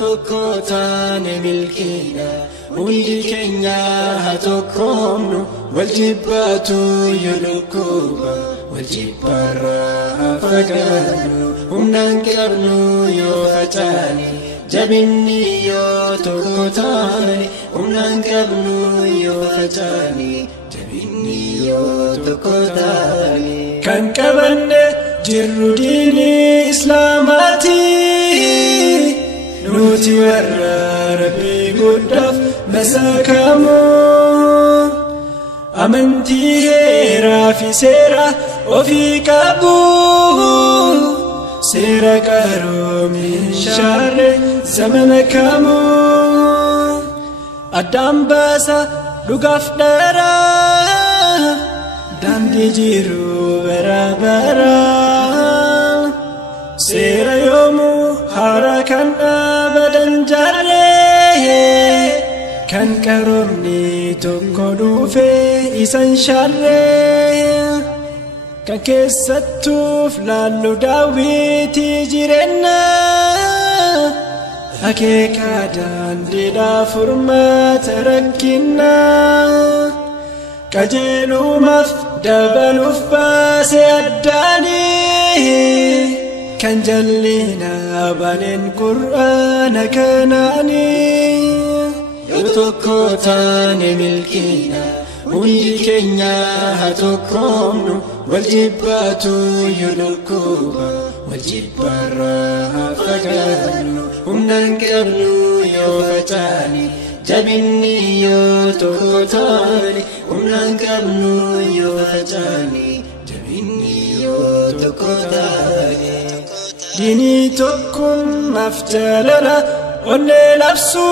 Yotokotan milkina Undi Kenya hatokromno Waljibatu yulukuba Waljibara faganu Umnankabnu yofatani Jabini yotokotani Umnankabnu yofatani Jabini yotokotani Kan kabane jirudini islamati Nuti warra rabbi guddaf masakamu Amanti heera fi seera ofii qabu Seera qaroomi sharre zamana kamu Addaan baasa dhugaaf dhara Daandii jiru bara bara Seera yoomuu hara kan abadan jarre Kan qaroomni tokko dhufe isan sharre Kan keessattuuf laallu daawwiti jirenna Akeeka daandiidhaa furmaata rakkinna Qajeelumaaf dabaluuf baase addaani Kan jallina baneen Qur'aana kanaani Yotokotan milkina Undi Kenya hatokromno Waljibatu yulukuba Waljibara faganu Umnankabnu yofatani Jabini yotokotani Umnankabnu yofatani Jabini yotokotani Dini tokkum mafjalala Onne labsu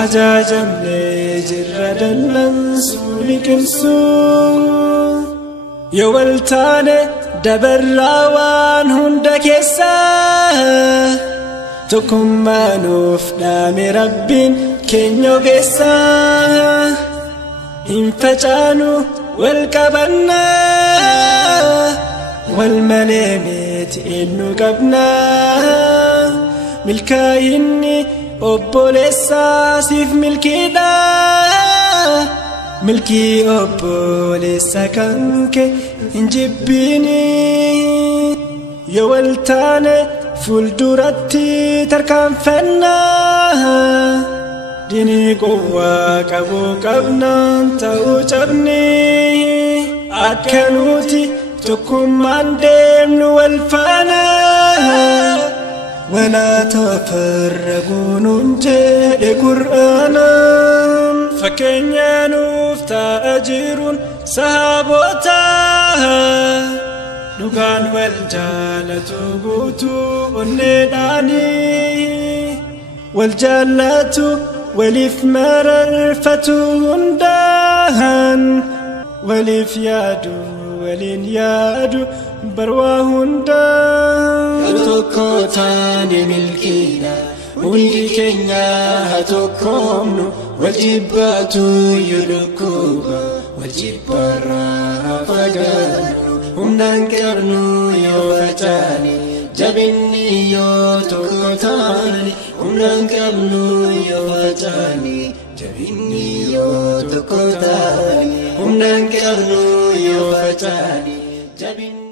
Ajajamne jirra dallansu liqimsu Yoo waltaane dabarraa waan hunda keessa Tokkummaanuuf dhaame rabbiin keenya ogeessa Hin facaanu wal qabanna Wal malee meeti eenyu qabna Milkaa'inni obboleessa siif milkiidha Milkii obboleessa kan kee hin jibbini Yoo waltaane fuulduratti tarkaanfanna Diinii qowwaa qabuu qabnaan ta'uu cabni Akka nuti tokkummaan deemnu wal faana ولا تفرقون جد قرآنا فكنيا نفتا أجر صحابتها نقان والجالة قوتو النداني والجالة والإثمار الفتون داهن والإفيادو والإنيادو برواهن داهن Yotokotan milkina Undi Kenya hatokromno Waljibatu yulukuba Waljibara faganu Umnankabnu yofatani Jabini yotokotani Umnankabnu yofatani Jabini yotokotani Umnankabnu yofatani Jabini